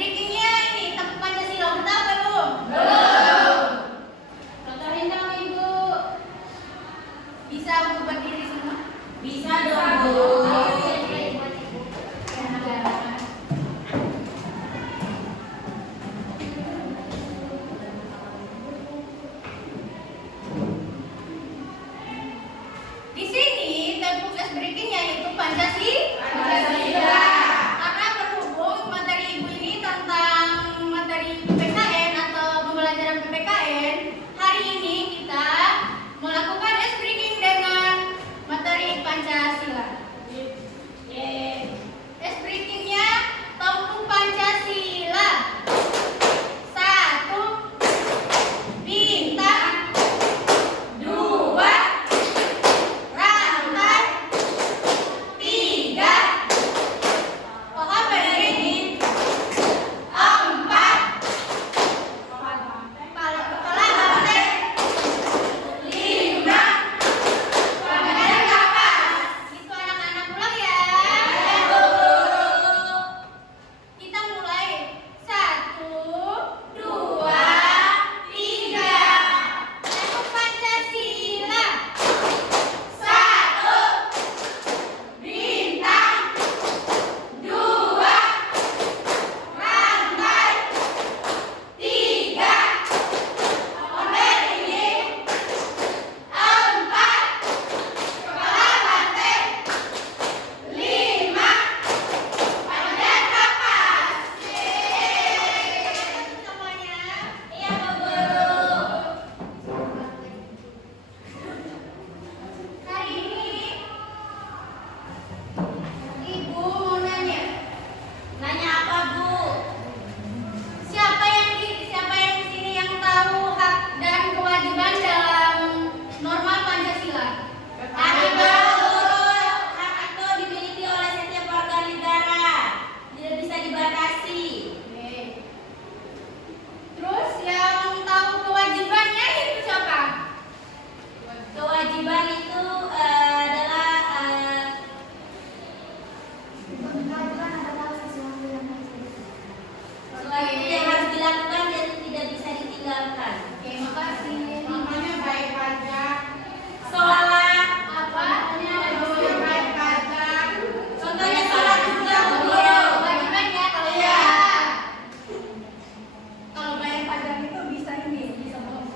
breakingnya ini tentang Pancasila udah tahu belum? Belum. Contohin dong Ibu. Bisa untuk berdiri semua? Bisa dong, Bu. Di sini tentang breakingnya itu Pancasila. Karena berhubung materi Ibu ini tentang materi PPKN atau pembelajaran PPKN, hari ini kita melakukan ice breaking dengan materi Pancasila. Ice breakingnya tentang Pancasila. 1. Bintang. 2. Rantai. 3. Pohon berdiri. 4. Kepala banteng. 5. Badan kapas. Itu anak-anak pulang ya. Kita mulai. 1, 2, 3. Tentang Pancasila. 1. Bintang. 2. Rantai. 3. Pohon berdiri. 4. Kepala banteng. 5. Badan kapas. Semuanya. Iya, Bu Guru. Hari ini Ibu mau nanya. Nanya apa, Bu? Siapa yang di sini yang tahu hak dan kewajiban dalam norma Pancasila? Ada, Guru. Hak itu dimiliki oleh setiap warga negara. Tidak bisa dibatasi. Oke. Terus yang tahu kewajibannya itu siapa? Kewajiban itu adalah sesuatu yang harus dilakukan dan tidak bisa ditinggalkan. Oke, makasih. Namanya bayar pajak. Sholat, Apa? bayar pajak. Contohnya sholat juga, Bu Guru. Kewajibannya kalau Iya. kalau bayar pajak itu bisa ini, bisa bohong.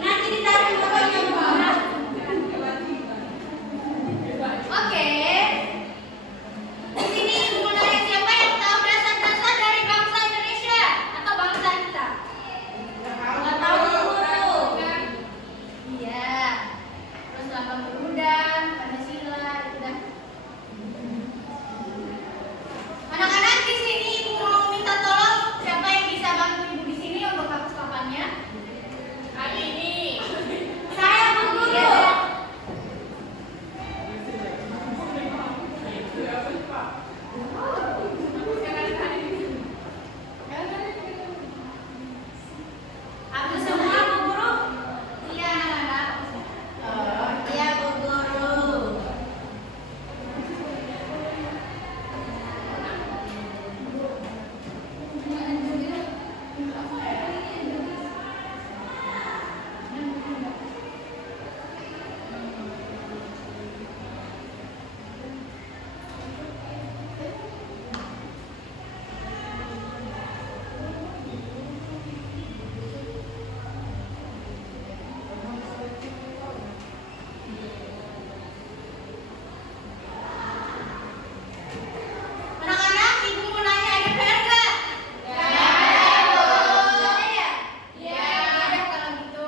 Nanti ditarik pokoknya, Bu. Oke. Di sini Ibu mau nanya siapa yang tahu dasar-dasar dari bangsa Indonesia atau bangsa kita? Nggak tahu, Bu Guru. Iya. Terus lambang Garuda, Pancasila, itu dah. Anak-anak di sini Ibu mau minta tolong siapa yang bisa bantu Ibu di sini untuk hapus papannya? Hari ini. Saya, Bu Guru. Hapus semua, Bu Guru. Iya anak-anak. Iya, Bu Guru. Anak-anak, Ibu mau nanya ada PR nggak? Ada ya? Iya. Ada kalau gitu.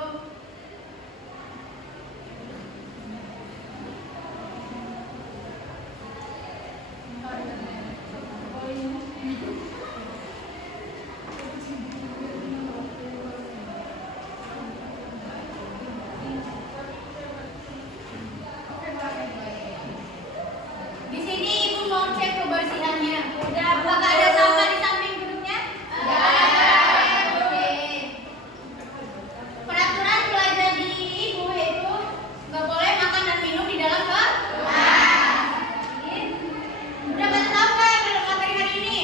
Di sini Ibu mau cek kebersihannya. Udah, Bu. Apakah ada sampah di samping duduknya? Oke. Peraturan belajar di Ibu yaitu nggak boleh makan dan minum di dalam kelas. Udah pada tahu nggak materi hari ini?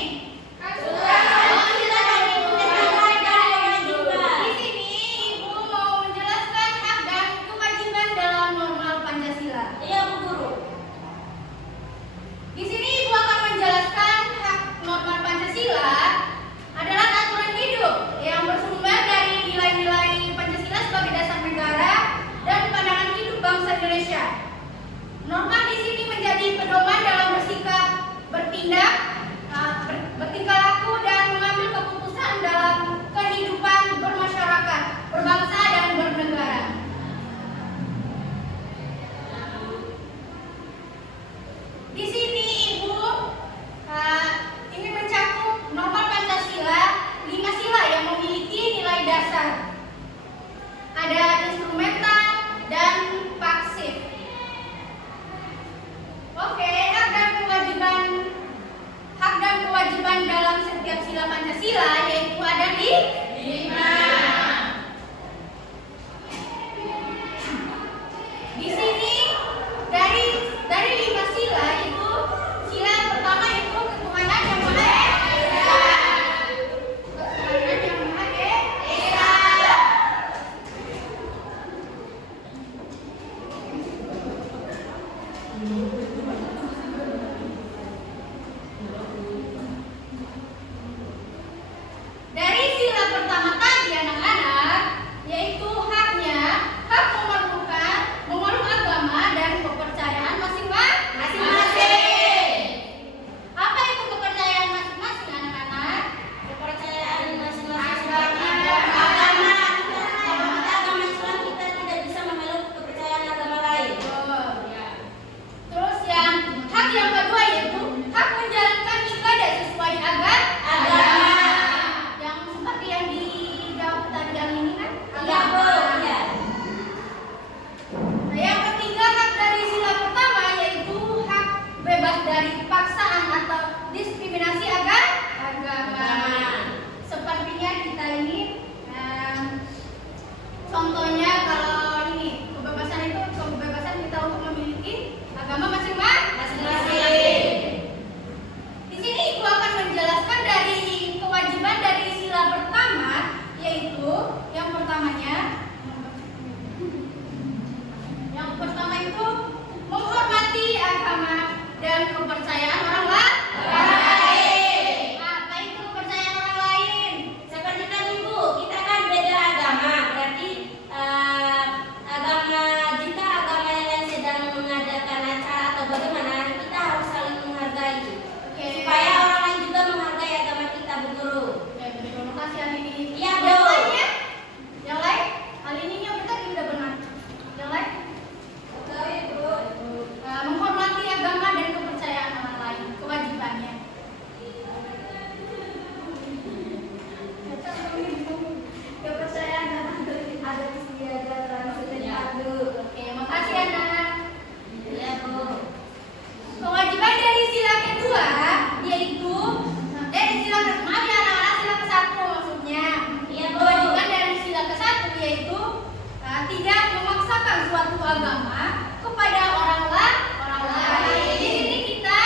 suatu agama kepada orang lain. Di sini kita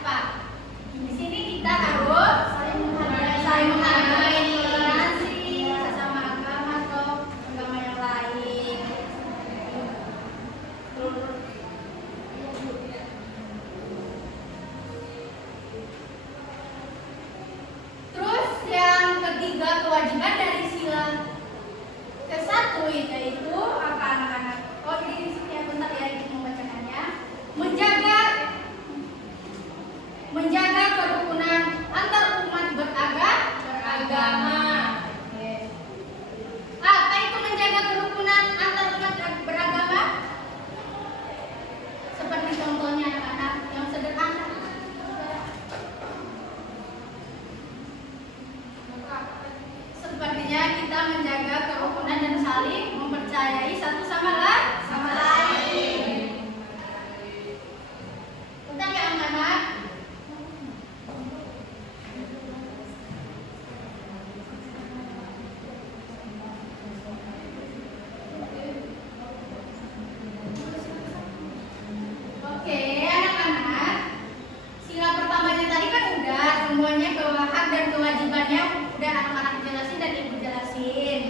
apa? Di sini kita harus saling menghargai, toleransi sesama agama atau agama yang lain. Terus yang ketiga, kewajiban dari sila ke-1 yaitu apa anak-anak? Oh, ini di sini ya, bentar ya, ibu membacakannya. Menjaga kerukunan antar umat beragama. Oke. Apa itu menjaga kerukunan antar umat beragama? Seperti contohnya anak-anak yang sederhana. Sepertinya kita menjaga kerukunan dan saling mempercayai satu sama lain. Bentar ya anak-anak. Oke, anak-anak. Sila pertamanya tadi kan udah semuanya bahwa hak dan kewajibannya udah anak-anak jelasin dan ibu jelasin.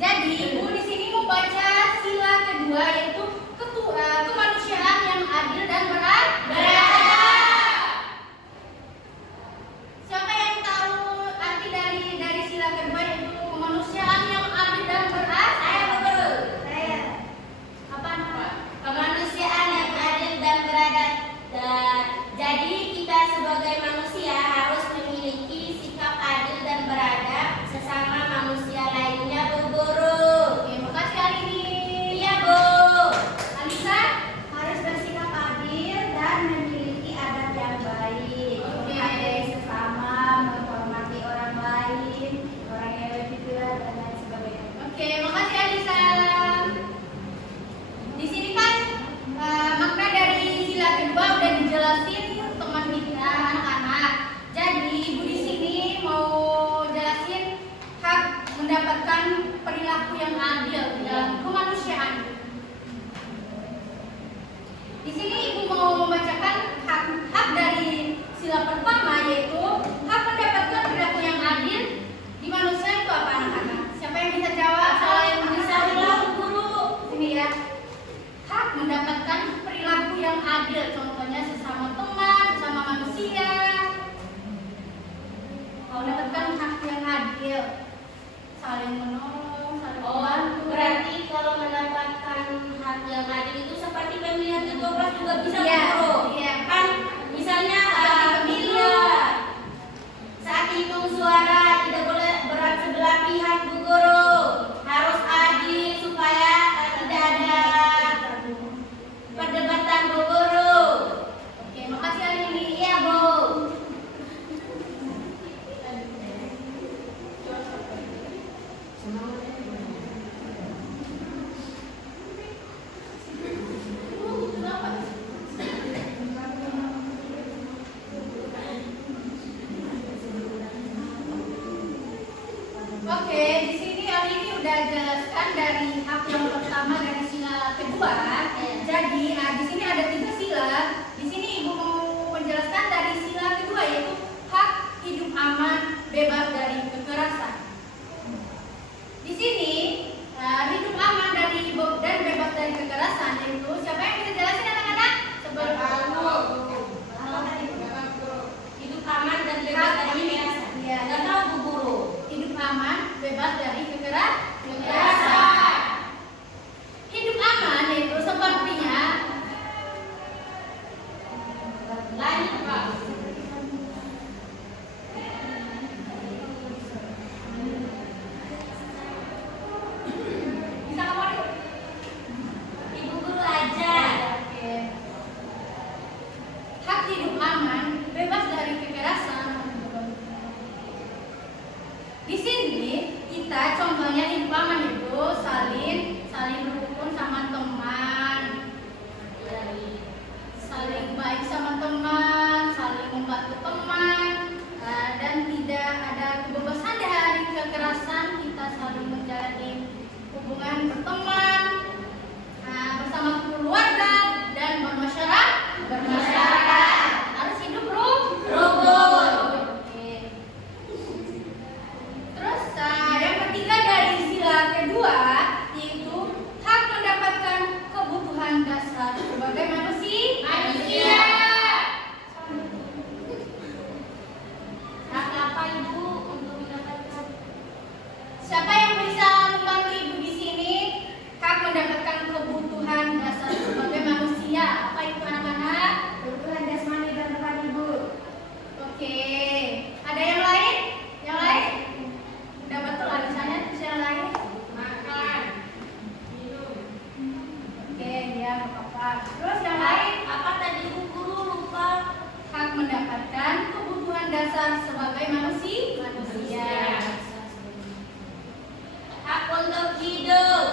Jadi ibu di sini mau baca sila kedua yaitu kemanusiaan yang adil dan beradab. Siapa yang tahu arti dari sila kedua yaitu kemanusiaan yang adil dan beradab? Saya betul. Apa nama? Kemanusiaan yang adil dan beradab. Jadi kita sebagai manusia harus memiliki sikap adil dan beradab sesama manusia lainnya, Bu Guru. Oke, makasih Alini. Iya, Bu. Alisa? Harus bersikap adil dan memiliki adab yang baik, Oke. menghargai sesama, menghormati orang lain, orang yang lebih tua dan lain sebagainya. Oke, makasih Alisa. Di sini kan makna dari sila kedua udah dijelasin teman kita anak-anak. Jadi ibu di sini mau jelasin hak mendapatkan perilaku yang adil dalam kemanusiaan. Di sini ibu mau membacakan hak dari sila pertama yaitu hak mendapatkan perilaku yang adil di manusia itu apa anak-anak? Siapa yang bisa jawab? Saya bisa bilang, Bu Guru. Ini ya. Hak mendapatkan perilaku yang adil, contohnya sesama teman, sesama manusia. Mendapatkan hak yang adil, saling menolong, saling Oh, membantu. berarti kalau mendapatkan hak yang adil itu seperti pemilihan ketua kelas juga bisa, Bu Iya, Guru. iya. Kan misalnya Seperti pemilu. saat hitung suara tidak boleh berat sebelah pihak, Bu Guru. Harus adil supaya tidak ada perdebatan, Bu Guru. Oke, makasih Alini. Iya, Bu. Oke, di sini Alini udah jelaskan dari hak yang pertama dari sila kedua. Jadi, di sini ada 3 sila. Di sini ibu mau menjelaskan dari sila kedua yaitu hak hidup aman, bebas dari kekerasan. Di sini hidup aman dan bebas dari kekerasan yaitu siapa yang bisa jelasin anak-anak? Hidup aman dan bebas dari kekerasan. Iya. Nggak tahu, Bu Guru. Hidup aman, bebas dari kekerasan. Hidup aman yaitu sepertinya Lanjut, Pak. dasar sebagai manusia. Hak untuk hidup.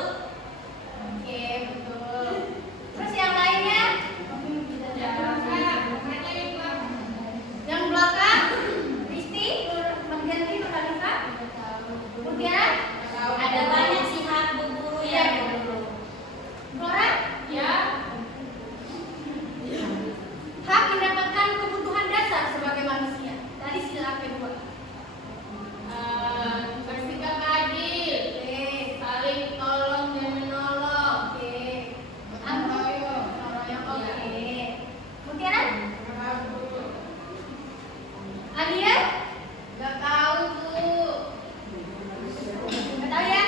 Oke, betul. Terus yang lainnya? Yang belakang, Risti, Mardianti, Nurhalifa. Kemudian Ada banyak sih hak Bu Guru ya. Flora? Ya. Hak mendapatkan kebutuhan dasar sebagai manusia. Tadi sila kedua. Bersikap adil, saling tolong dan menolong. Oke. Menolong. Oke. Mutiara? Alia? Gak tahu Bu. Nggak tahu ya?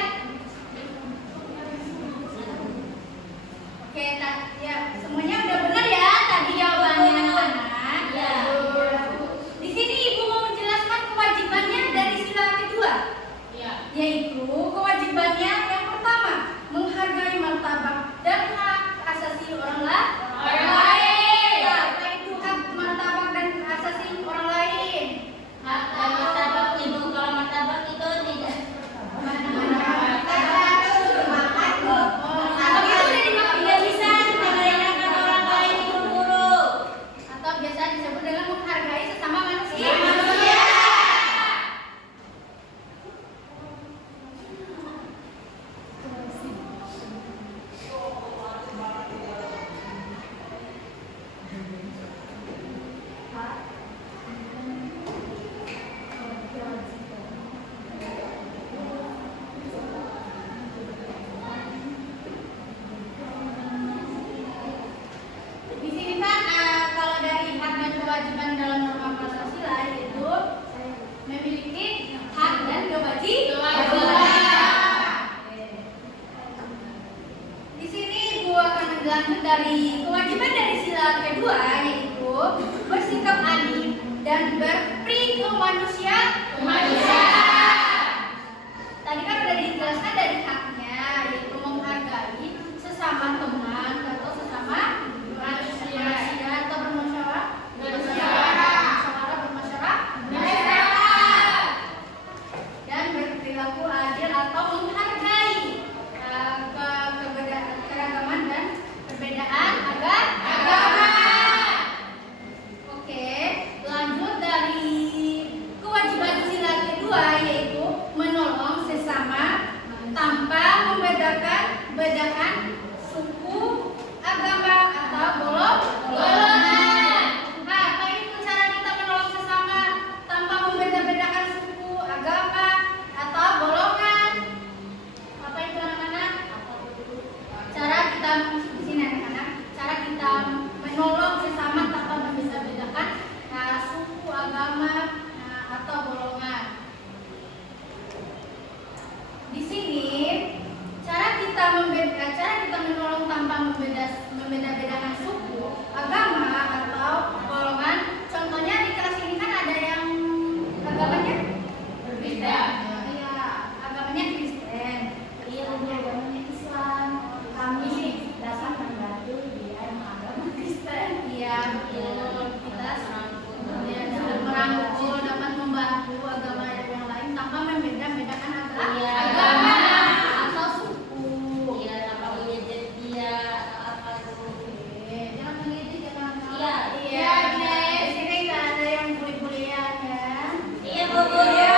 Oke, ya semuanya udah benar ya tadi jawabannya anak-anak. Ya. Di sini Ibu mau menjelaskan kewajibannya dari sila kedua, yaitu kewajibannya yang pertama menghargai martabat dan hak asasi orang lain. Apa itu hak martabat dan asasi orang lain? Hak dan martabat Ibu, kalau martabat itu tidak. Tidak bisa kita merendahkan orang lain Bu Guru. Atau biasa disebut dengan menghargai sesama manusia. Di sini kan kalau dari hak dan kewajiban dalam norma Pancasila yaitu memiliki hak dan kewajiban. Di sini Ibu akan lanjut dari kewajiban dari sila kedua yaitu bersikap adil dan berperi kemanusiaan. Tadi kan sudah dijelaskan dari haknya yaitu menghargai sesama teman atau sesama manusia atau bermusyawarah dan berperilaku adil atau menghargai keragaman dan perbedaan agama. Oke, lanjut dari kewajiban sila kedua yaitu menolong sesama tanpa membedakan suku, agama atau golongan. Apa itu cara kita menolong sesama tanpa membedakan suku, agama atau golongan? Apa itu anak-anak? Cara kita di sini anak-anak, cara kita menolong sesama tanpa membedakan suku, agama atau golongan. Di sini cara kita menolong tanpa membeda-bedakan suku, agama atau golongan. Contohnya di kelas ini kan ada yang agamanya berbeda. Iya, agamanya Kristen. Iya, agamanya Islam. Kami dasar membantu dia yang agama Kristen. Iya, betul. Kita sudah merangkul dapat membantu agama yang lain tanpa membeda-bedakan agama atau suku. Iya, tanpa mengejek dia apa Bu. Jangan mengejek, jangan. Iya. Iya, di sini nggak ada yang bully-bullyan ya. Iya Bu Guru.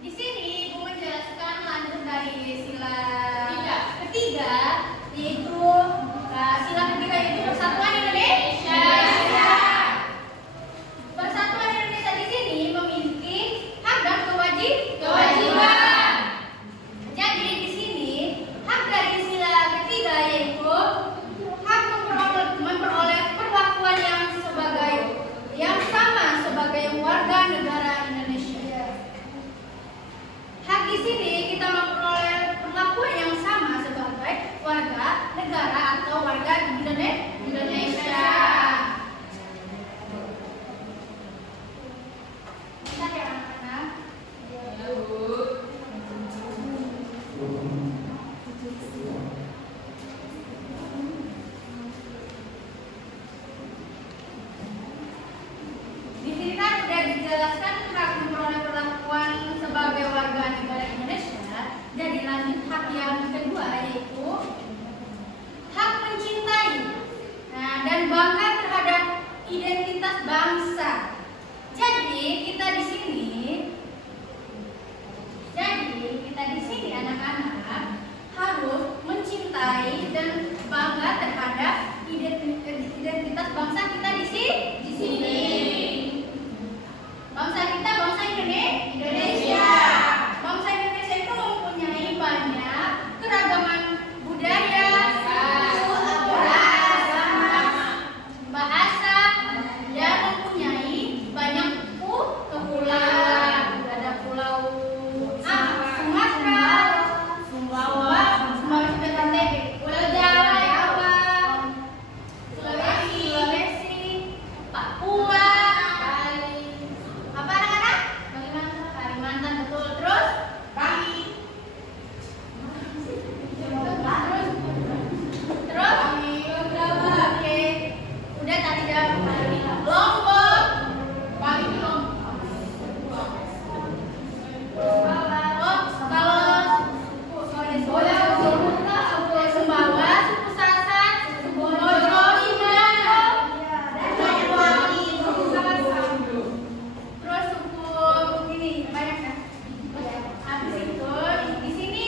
Di sini Ibu menjelaskan lanjut dari sila ketiga, yaitu sila ketiga yaitu Persatuan Indonesia. Persatuan Indonesia di sini memiliki hak dan kewajiban. Jadi di sini hak dari sila ketiga yaitu hak memperoleh perlakuan yang sama sebagai warga negara Indonesia. Hak di sini kita memperoleh perlakuan yang sama sebagai warga negara atau warga Indonesia. Bisa ya anak-anak? Di sini kan sudah dijelaskan hak memperoleh perlakuan sebagai warga negara Indonesia. Jadi lanjut hak yang kedua yaitu hak mencintai dan bangga terhadap identitas bangsa. Jadi kita di sini anak-anak harus mencintai dan bangga terhadap identitas bangsa kita di sini. Bangsa kita bangsa Indonesia. Bangsa Indonesia itu mempunyai banyak keragaman budaya, suku, agama, bahasa, dan mempunyai banyak kepulauan. Ada pulau Sumatera, Sumbawa, Pulau Jawa, Sulawesi, Papua, apa anak-anak? Kalimantan betul. Terus Bali. Terus oke. Udah tadi jawab Bali. Lombok. Bali Lombok. Kalau Sumbawa, suku Sasak, suku Bojo, Indo, terus suku ini banyak kan? Habis itu di sini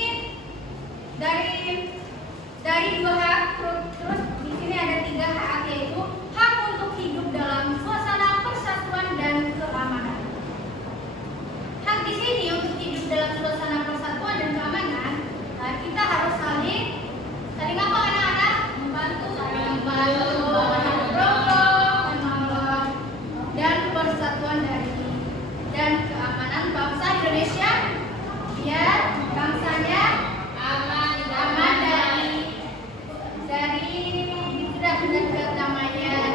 dari dua hak, terus di sini ada tiga hak yaitu hak untuk hidup dalam suasana persatuan dan keamanan. Hak di sini untuk hidup dalam suasana persatuan dan keamanan, kita harus saling apa anak-anak? Membantu, bergotong, menolong, dan persatuan dan keamanan bangsa Indonesia biar bangsanya aman dari tidak kedamaian.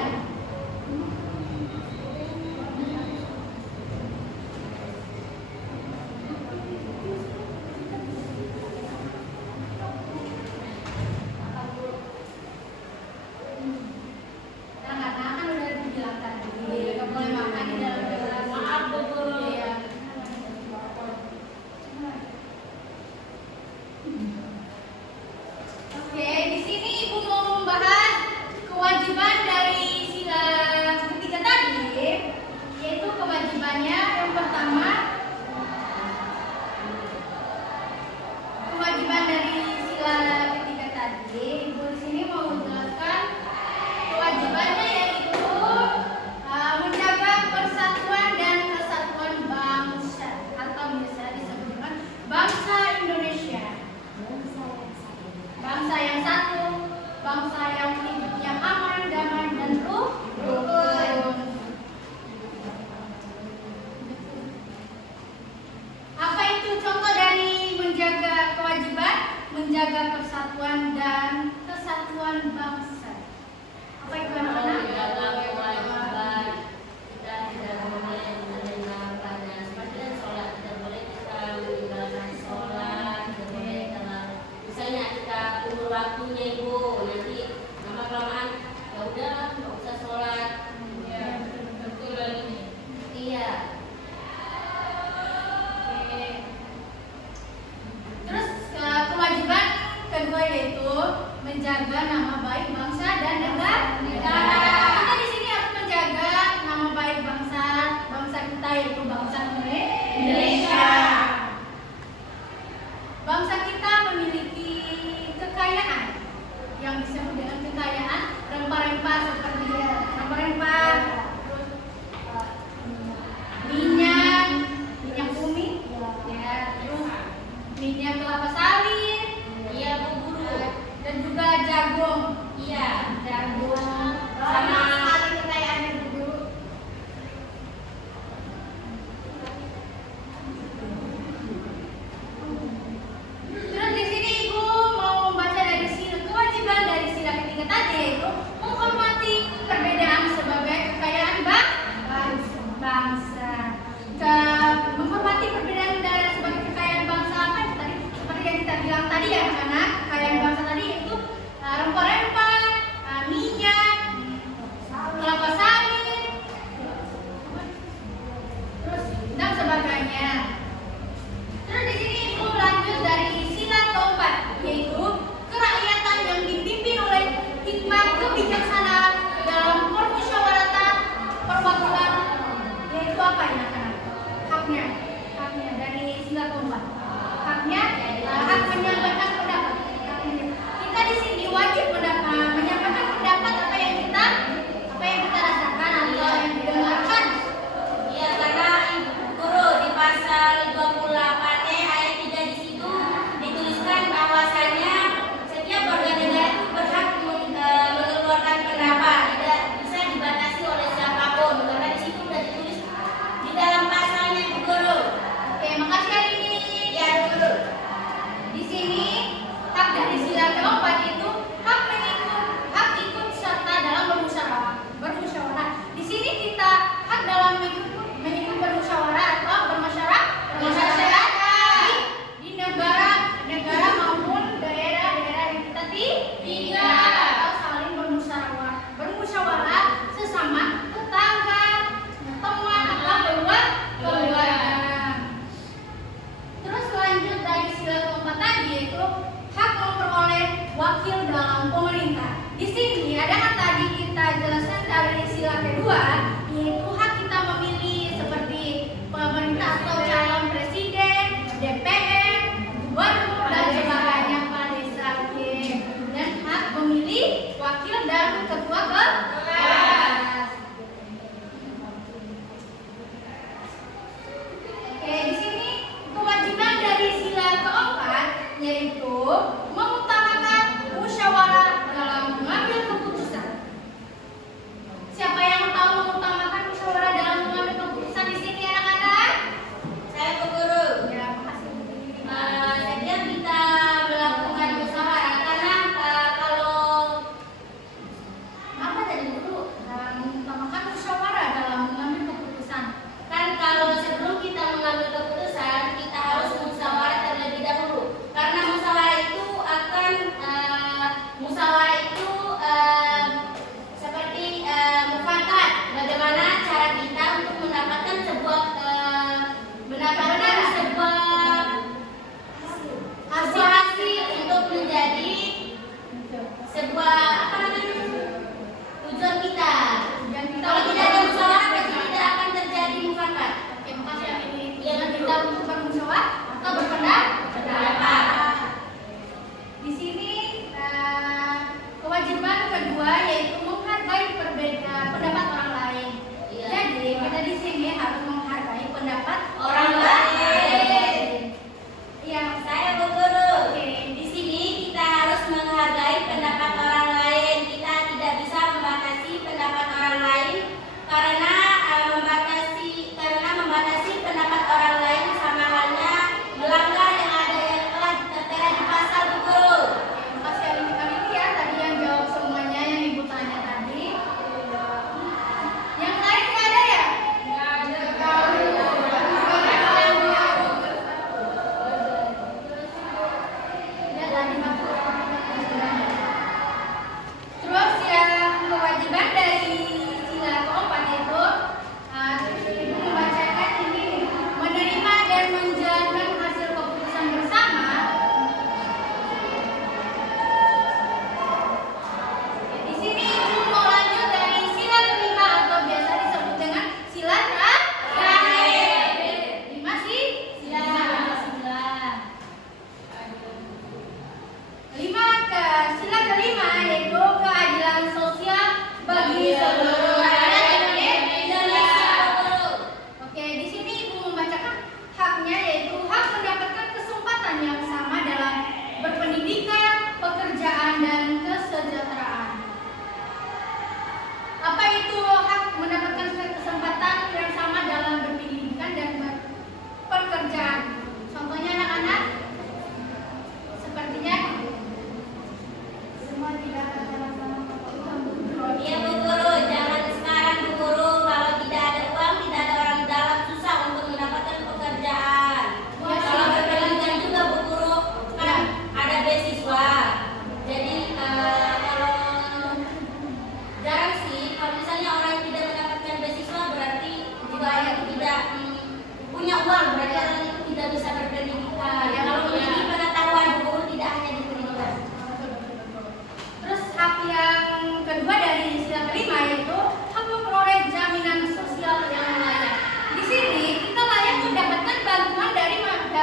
Karena kan udah dibilang tadi, nggak boleh makan di dalam gelas. Maaf Bu Guru. Iya. Oke, di sini Ibu mau membahas kewajiban dari sila ketiga tadi, yaitu kewajibannya yang pertama, kewajiban dari sila ketiga tadi, Ibu di sini mau menjelaskan kewajibannya yaitu menjaga persatuan dan kesatuan bangsa atau biasa disebut dengan bangsa Indonesia. Bangsa yang satu, bangsa yang hidupnya aman, damai, dan rukun. Apa itu contoh dari menjaga kewajiban, menjaga persatuan dan kesatuan bangsa? Apa itu anak-anak? Kita tidak boleh meninggalkannya. Seperti sholat, tidak boleh kita meninggalkan sholat, tidak boleh misalnya kita umur waktunya Ibu, nanti lama-kelamaan ya udah nggak usah sholat. Betul ini. Iya. Oke. Terus kewajiban kedua yaitu menjaga nama baik bangsa dan negara. Kita di sini harus menjaga minyak kelapa sawit, Iya Bu Guru. dan juga jagung. Iya. Jagung Sama sekali kekayaannya Bu Guru. Terus di sini Ibu mau membaca dari sila kewajiban dari sila ketiga tadi, yaitu menghormati perbedaan sebagai kekayaan bangsa. Menghormati perbedaan dari sebagai kekayaan bangsa apa itu tadi? Seperti yang kita bilang tadi ya anak-anak, kekayaan bangsa tadi yaitu rempah-rempah, minyak, kelapa sawit, terus dan sebagainya. Terus di sini Ibu lanjut dari sila keempat, yaitu kerakyatan yang dipimpin oleh hikmah kebijaksanaan dalam permusyawaratan perwakilan, yaitu apa ya anak-anak? Haknya dari sila keempat. Haknya hak menyampaikan pendapat. Kita di sini wajib menyampaikan pendapat apa yang kita rasakan atau yang didengarkan. Iya, karena Ibu Guru di pasal 28E ayat 3 di situ dituliskan bahwasanya setiap warga negara itu berhak mengeluarkan pendapat, tidak bisa dibatasi oleh siapapun. Karena di situ sudah ditulis di dalam pasalnya Bu Guru. Oke, makasih hari ini. Iya Bu Guru. Di sini hak dari sila keempat itu hak ikut serta dalam bermusyawarah. Di sini kita hak dalam mengikut bermusyawarah atau bermasyarakat di negara maupun daerah-daerah yang kita tinggal atau saling bermusyawarah sesama tetangga, teman atau keluarga. Terus lanjut dari sila keempat tadi yaitu hak memperoleh wakil dalam pemerintah. Di sini ada hak tadi kita jelaskan dari sila kedua, yaitu hak kita memilih seperti pemerintah atau calon presiden, DPR, gubernur dan sebagainya Pak Desa. Oke. Dan hak memilih wakil dan ketua kelas. Oke, di sini kewajiban dari sila keempat yaitu mengutamakan musyawarah dalam mengambil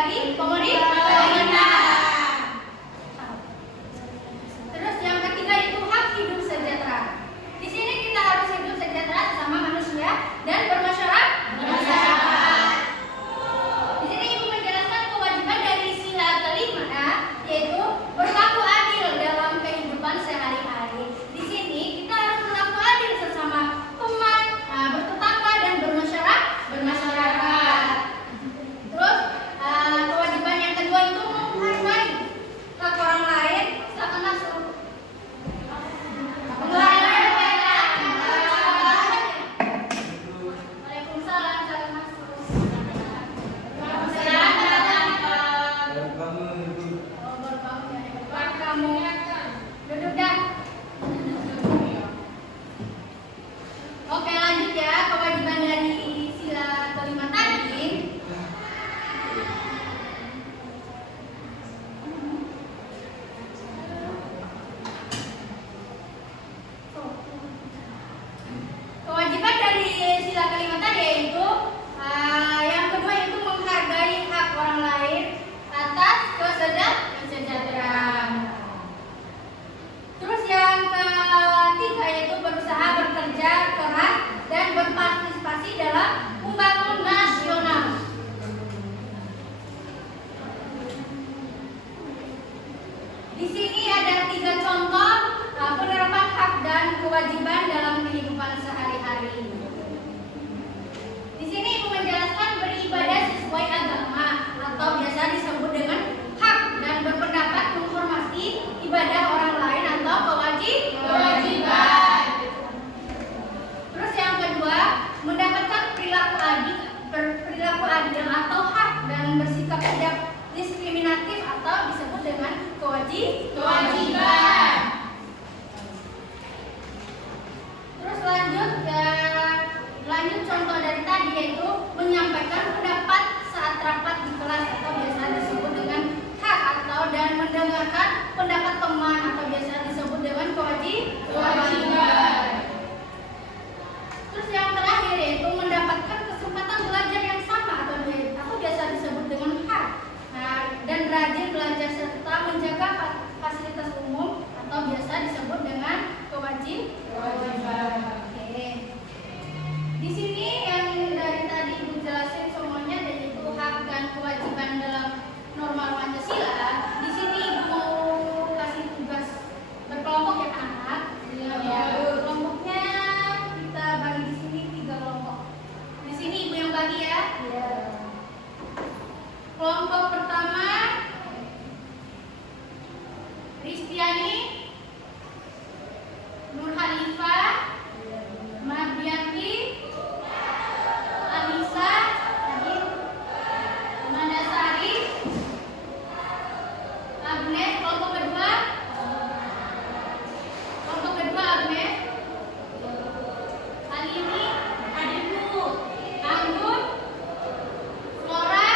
dari pemerintah. Terus yang ketiga itu hak hidup sejahtera. Di sini kita harus hidup sejahtera sesama manusia dan bermasyarakat. Di sini Ibu menjelaskan kewajiban dari sila kelima, yaitu berlaku adil dalam kehidupan sehari-hari. Di sini kita harus berlaku adil sesama teman, bertetangga dan bermasyarakat. Terus kewajiban yang kedua itu menghargai hak orang lain. Silakan masuk. Waalaikumsalam, silakan masuk. Oh, baru bangun ya. Baru kamu. Duduk dah. Oke, lanjut ya. Kewajiban dari sila kelima tadi. Kewajiban dari sila kelima tadi yaitu yang kedua itu menghargai hak orang lain atas kesejahteraan. Terus yang ketiga yaitu berusaha bekerja keras dan berpartisipasi dalam pembangunan nasional. Di sini ada 3 contoh penerapan hak dan kewajiban dalam kehidupan sehari-hari. Di sini Ibu menjelaskan beribadah sesuai agama atau biasa disebut dengan hak dan berpendapat menghormati ibadah orang lain atau kewajiban. Terus yang kedua, mendapatkan perilaku adil atau hak dan bersikap tidak diskriminatif atau disebut dengan kewajiban. Terus lanjut contoh dari tadi yaitu menyampaikan pendapat saat rapat di kelas atau biasa disebut dengan hak atau dan mendengarkan pendapat teman atau biasa disebut dengan kewajiban. Terus yang terakhir yaitu mendapatkan kesempatan belajar yang sama atau biasa disebut dengan hak. Dan rajin belajar serta menjaga fasilitas umum atau biasa disebut dengan kewajiban. Oke. Di sini yang dari tadi Ibu jelasin semuanya yaitu hak dan kewajiban dalam norma Pancasila. Di sini Ibu mau kasih tugas berkelompok ya anak. Ya. Kelompoknya kita bagi di sini 3 kelompok. Di sini Ibu yang bagi ya. Iya. Kelompok pertama Ristiani, Nur Halifah, Mardianti, Anissa, Mandasari, Agnes. Kelompok kedua Agnes, Alini, Anggun, Flora,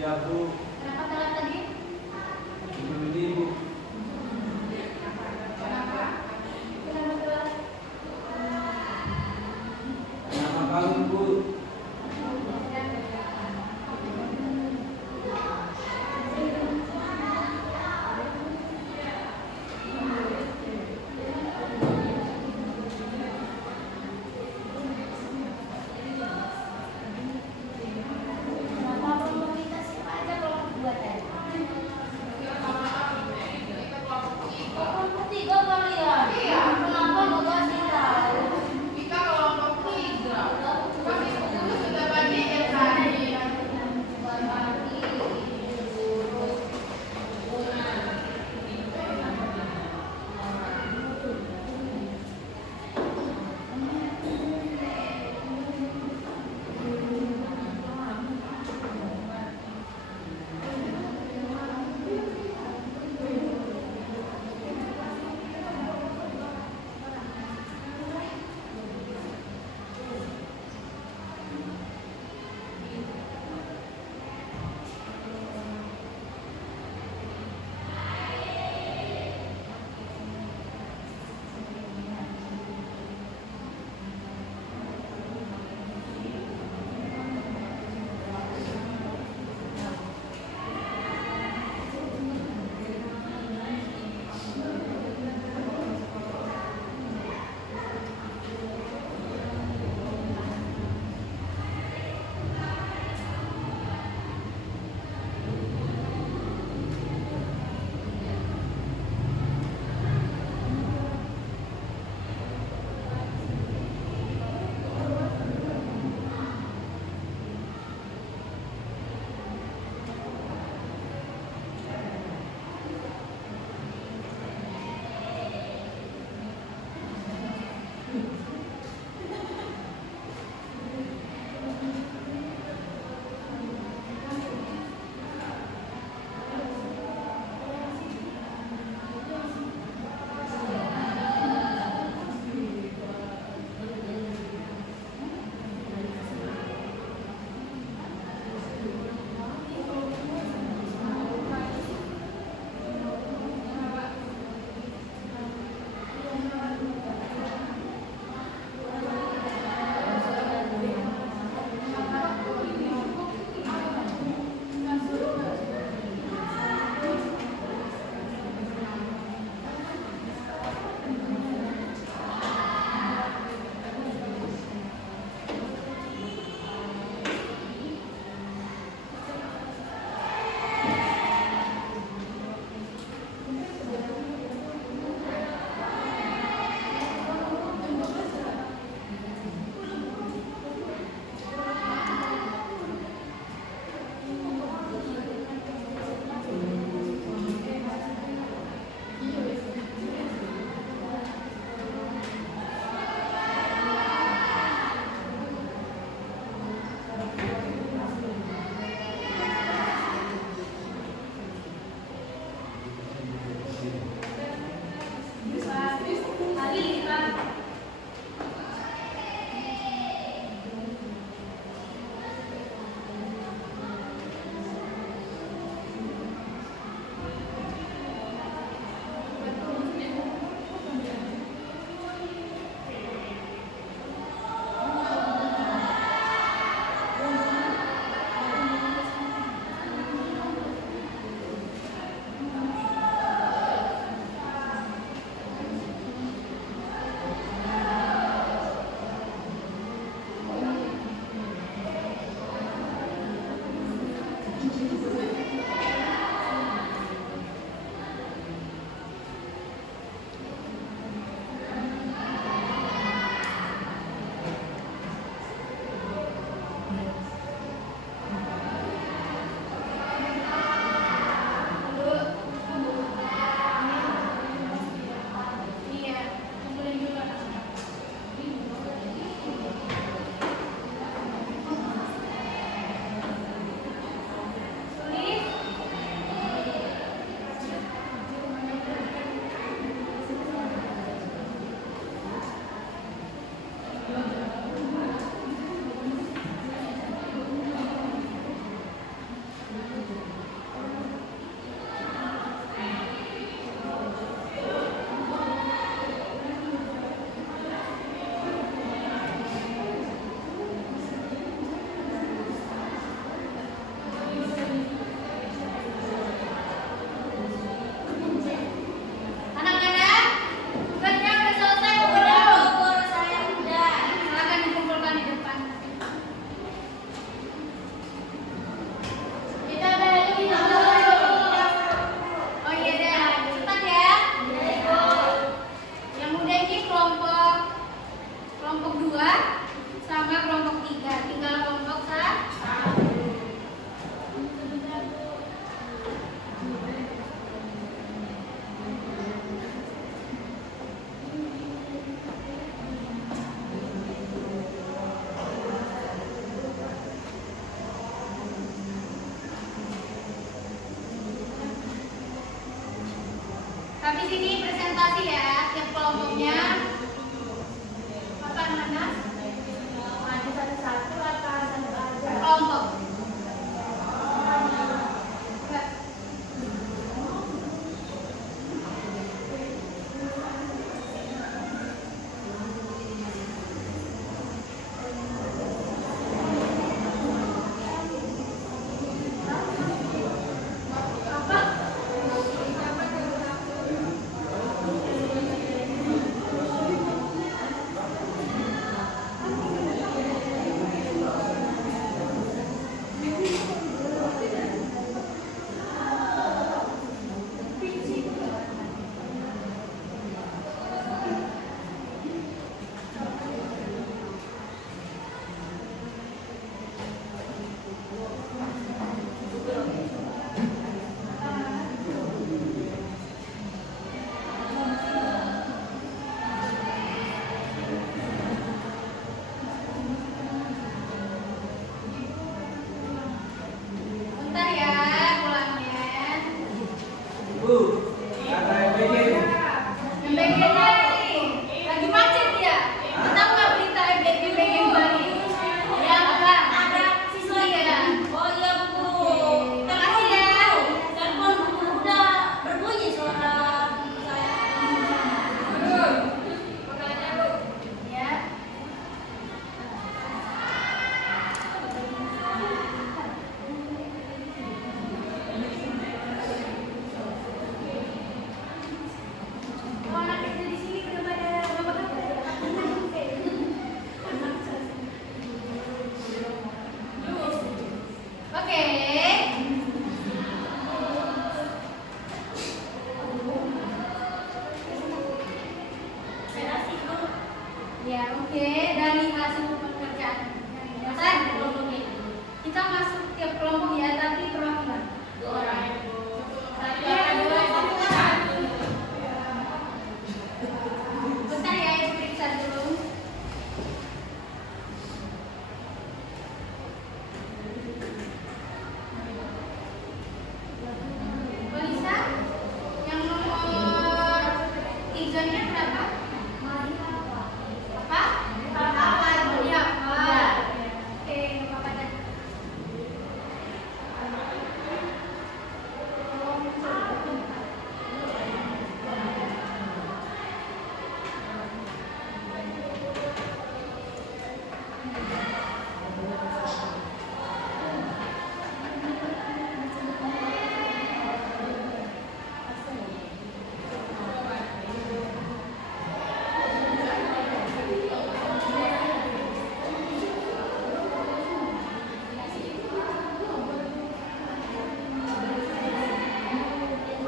Iya Bu, Kenapa telat tadi? sebelum ini Bu. Kenapa? Kenapa telat? Kenapa kali Bu? Kenapa komunitas siapa aja kelompok dua tadi? Kelompok tiga kali ya? Kenapa nggak kasih tahu? Kita kelompok 3. Cuma Tapi sini presentasi ya, tiap kelompoknya. Apa namanya? Maju satu-satu atau satu aja? Kelompok. Bentar ya, pulangnya. Bu, ada yang bikin. Yang bagiannya nih, lagi macet ya. Kita nggak berita bagian Bali. Ya, Pak. Ada siswa Iya. Oh iya Bu. Makasih ya. Telepon Bu udah berbunyi suara saya. Ya. Oh, anak kecil di sini udah pada Oke. Terasi Bu. Ya, oke. Dari hasil pekerjaan yang tadi, kita masuk tiap kelompok ya, tapi perwakilan. 2 orang Bu. Bentar ya, ibu periksa dulu. Melisa, yang nomor 3-nya berapa? Apa? Iya, Pak. Oke, Bapak dan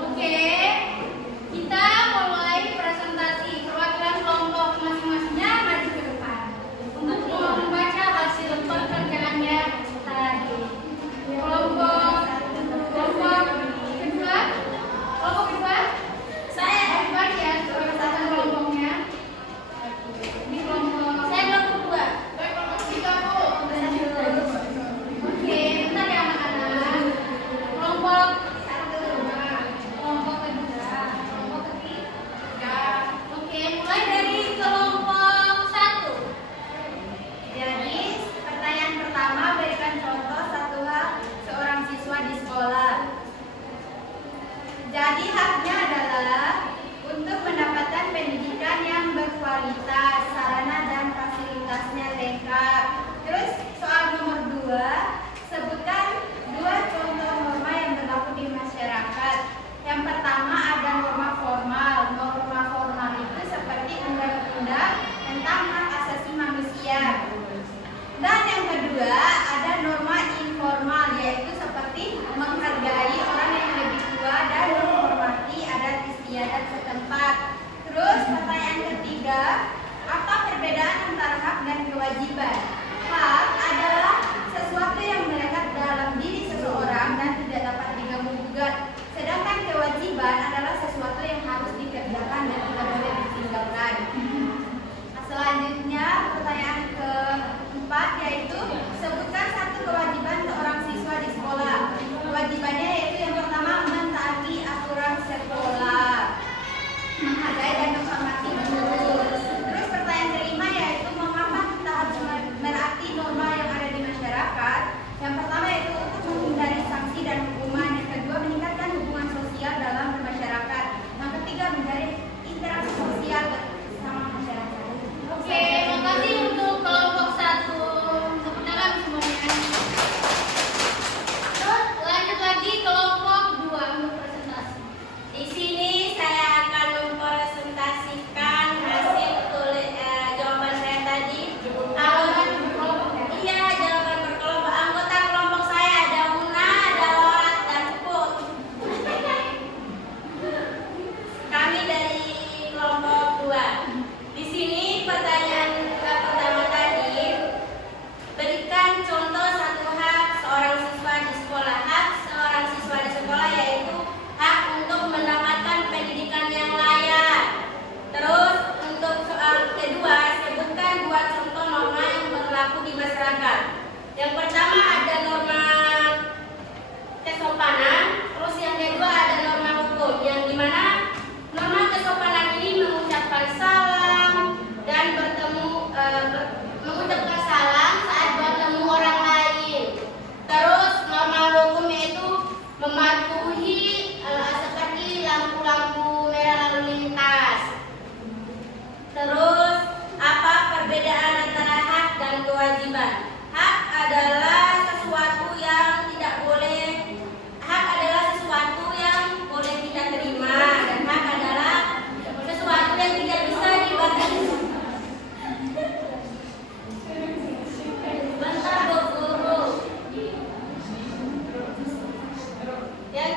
Oke, kita mulai presentasi. Perwakilan kelompok masing-masingnya maju ke depan untuk membaca hasil pekerjaannya tadi. Kelompok kedua, Saya Akbar ya, kebetulan kelompoknya. Ini kelompok saya kelompok 2. kelompok 3 Bu. Oke, bentar ya anak-anak. Kelompok 1, kelompok kedua, kelompok ketiga. Oke, mulai dari kelompok 1. Jadi, pertanyaan pertama, berikan contoh satu hal seorang siswa di sekolah. Jadi, haknya adalah untuk mendapatkan pendidikan yang berkualitas, sarana dan fasilitasnya lengkap. Terus, soal nomor 2, sebutkan 2 contoh norma yang berlaku di masyarakat. Yang pertama ada norma formal. Norma formal itu seperti undang-undang tentang hak asasi manusia. Dan yang kedua ada norma informal, yaitu seperti menghargai orang yang lebih tua dan menghormati masyarakat. Yang pertama ada norma kesopanan, terus yang kedua ada norma hukum, yang dimana norma kesopanan ini mengucapkan salam dan mengucapkan salam saat bertemu orang lain. Terus norma hukum yaitu mematuhi seperti lampu-lampu merah lalu lintas. Terus apa perbedaan antara hak dan kewajiban? Hak adalah sesuatu yang boleh kita terima, dan hak adalah sesuatu yang tidak bisa dibatasi. Bentar Bu Guru. Yang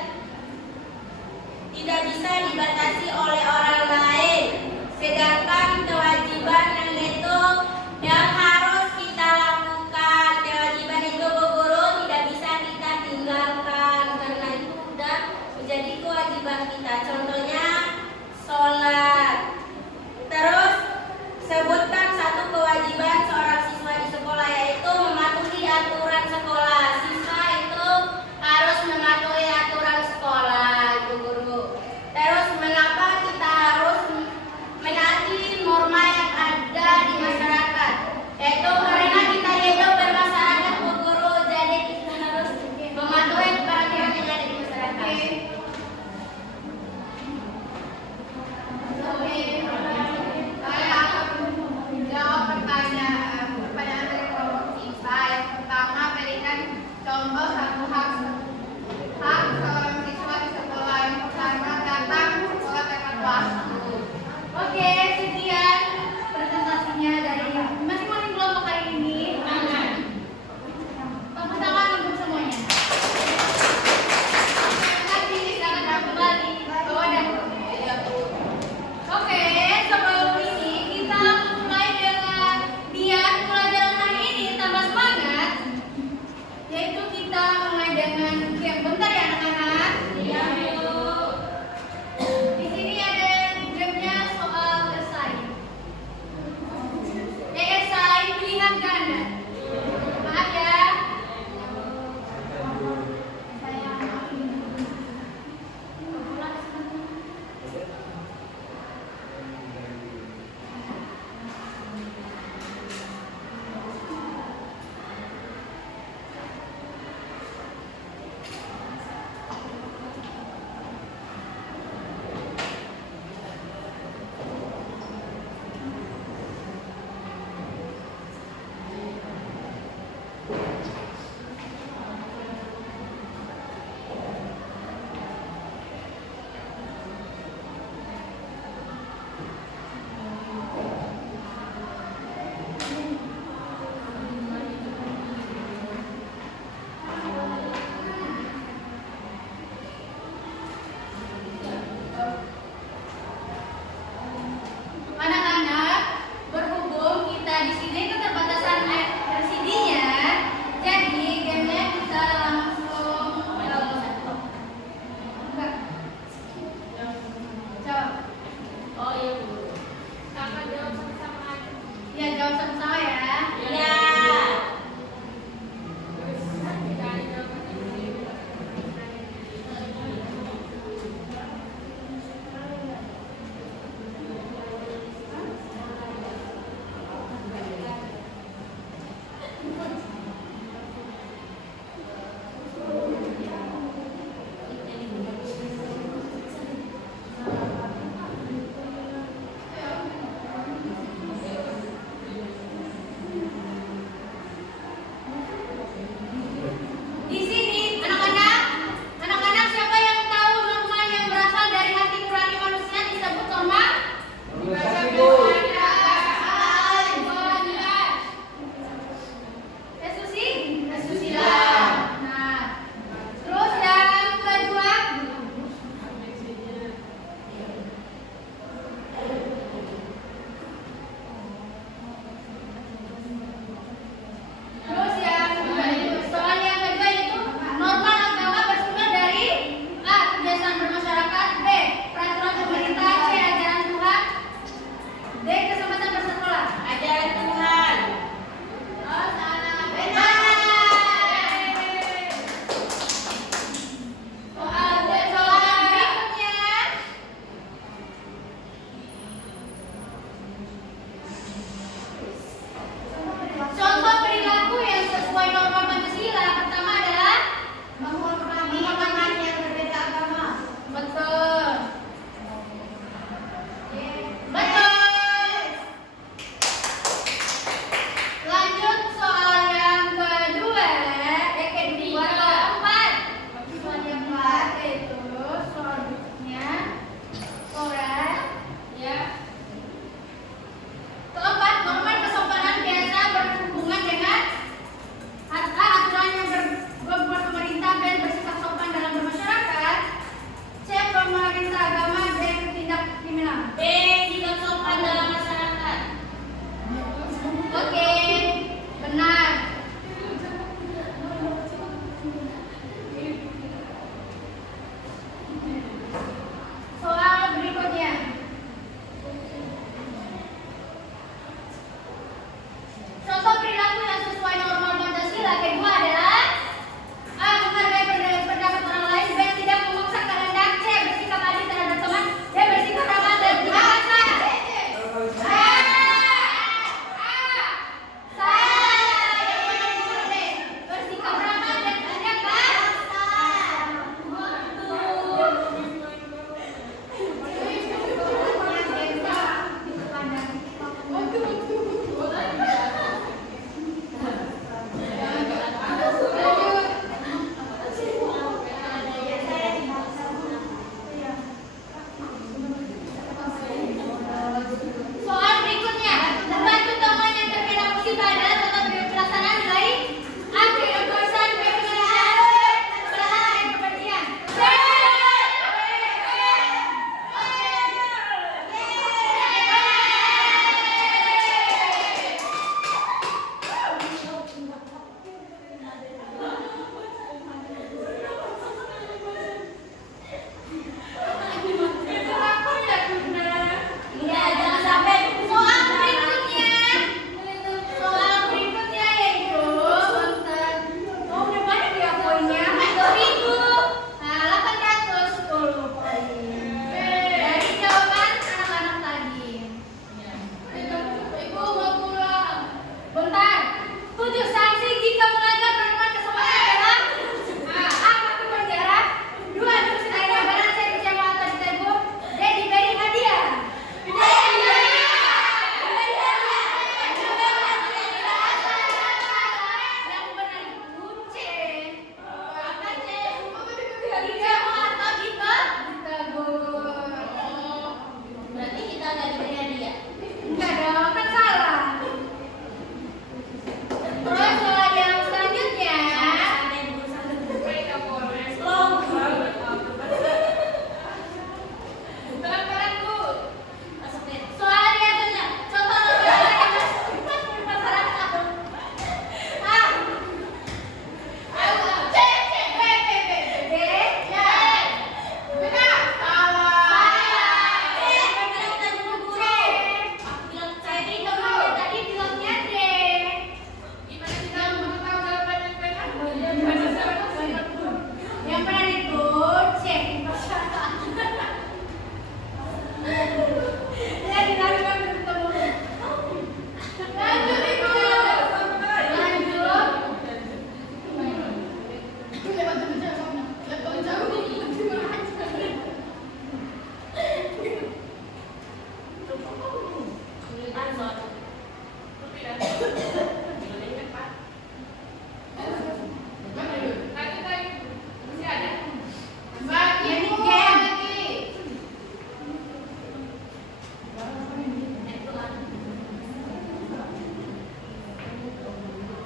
tidak bisa dibatasi oleh orang lain. Sedangkan kewajiban yang itu yang harus kita lakukan.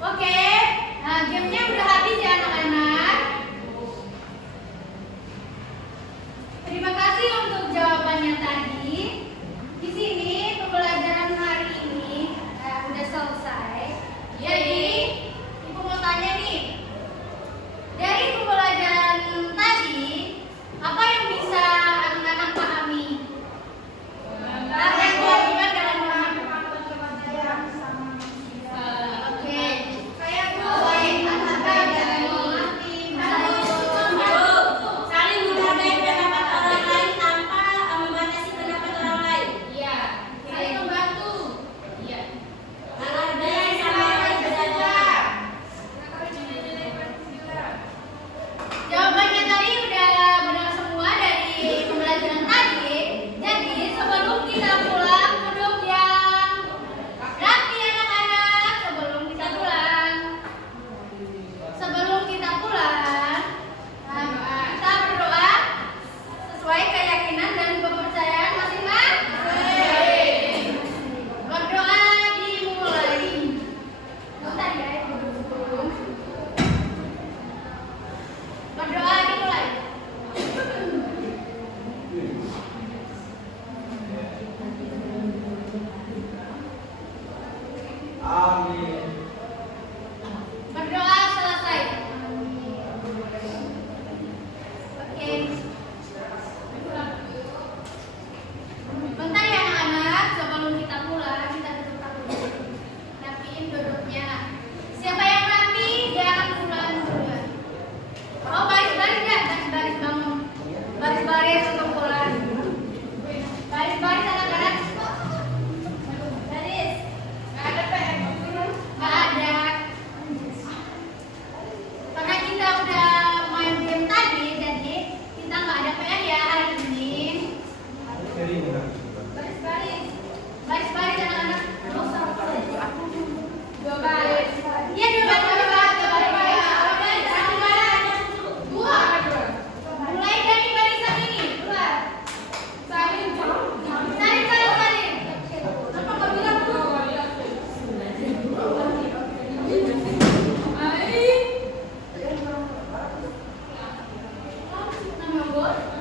Oke, nah gamenya udah habis ya anak-anak. Terima kasih untuk jawabannya tadi. Di sini pembelajaran hari ini udah selesai. Jadi, Ibu mau tanya nih, dari pembelajaran tadi, apa yang bisa anak-anak pahami? Ada kewajiban dalam Oke, kayak saling menghargai pendapat orang lain tanpa membatasi pendapat orang lain. Iya, saling membantu. Iya. Menghargai sama lain belajar. Jawabannya tadi udah benar semua dari pembelajaran tadi. Jadi sebelum kita pulang duduk yang rapi anak-anak. Sebelum kita pulang, kita berdoa sesuai keyakinan dan kepercayaan masing-masing. Berdoa dimulai. Bentar ya, Ibu. Berdoa dimulai. Amin. Berdoa selesai. Oke. Bentar ya anak-anak, sebelum kita pulang kita duduk dulu. Rapiin duduknya. Siapa yang rapi dia akan pulang duluan. Oh baris-baris ya, baris-baris bangun. Baris-baris untuk pulang. Baris-baris anak-anak. Baris. Nggak ada PR. Nggak ada. Karena kita udah main game tadi, jadi kita nggak ada PR ya hari ini. Jadi bukan. Baris-baris. Baris-baris anak-anak. Dua baris. Iya dua baris. Dua. Mulai dari barisan ini. Dua. Salin. Apa nggak bilang tuh? Nama gue.